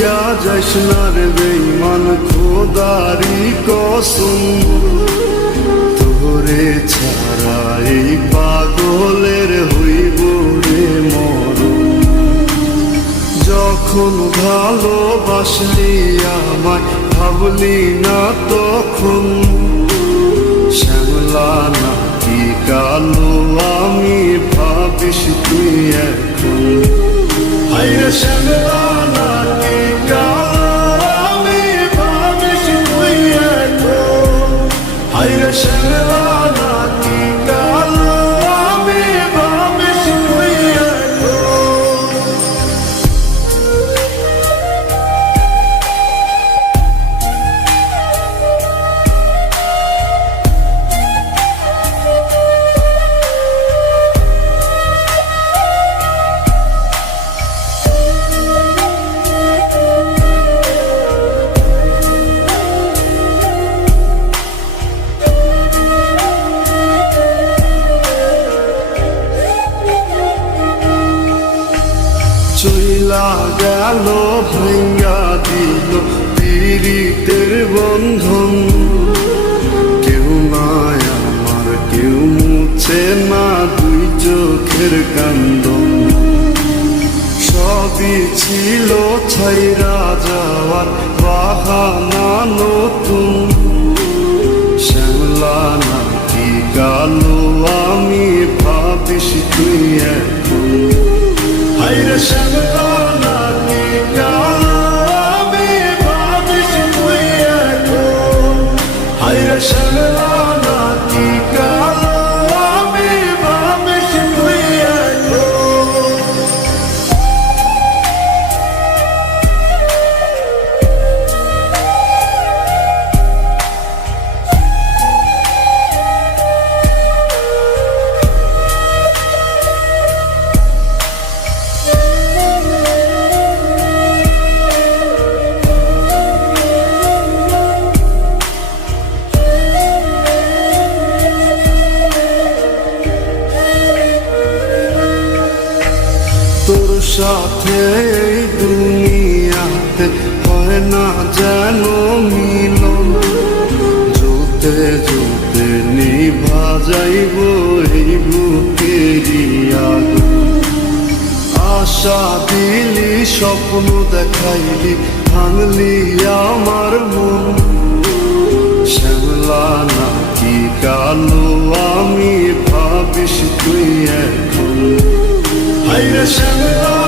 ভুলিয়া যাইস না রে বেঈমান খোদারি কসম, তোরে ছাড়া এই পাগলের হইব রে মরণ। যখন ভালোবাসলি আমায় ভাবলি না তখন, শ্যামলা নাকি কালো আমি ভাবিস তুই এখন। হায়রে শ্যামলা নাকি কালো আমি ভাবিস তুই এখন। হায়রে শ্যামলা নাকি কালো আমি ভাবিস তুই এখন। চইলা গেল ভাঙ্গা দিল পীড়িতের বন্ধন, কেউ নাই আমার কেউ মুছে না দুই চোখের কান্দন। সবই ছিল ছাইরা যাওয়ার বাহানা নতুন, শ্যামলা নাকি কালো আমি ভাবিস তুই এখন। হায়রে শ্যামলা নাকি কালো আমি ভাবিস তুই এখন। হায়রে শ্যামলা নাকি কালো আমি ভাবিস তুই এখন। তোর সাথে এই দুনিয়াতে হয় না যেন মিলন, জোতে জোতে নিভা যাইব এই বুকেরই আগুন। আশা দিলি স্বপ্ন দেখাইলি ভাঙলি আমার মন, শ্যামলা নাকি কালো আমি ভাবিস তুই এখন। হায়রে শ্যামলা